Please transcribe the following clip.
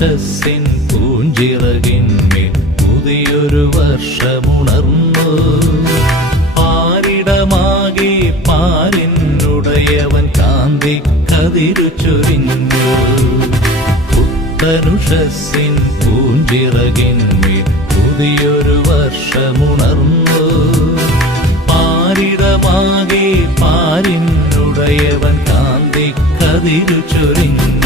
പുത്തനുഷസ്സിൻ പൂഞ്ചിറകിന്മേൽ പുതിയൊരു വർഷമുണർന്നു. പാരിടമാകെ പാരിനുടയവൻ കാന്തി കതിരു ചൊരിഞ്ഞു. പുത്തനുഷസ്സിൻ പൂഞ്ചിറകിന്മേൽ പുതിയൊരു വർഷമുണർന്നു. പാരിടമാകെ പാരിനുടയവൻ കാന്തി കതിരു ചൊരിഞ്ഞു.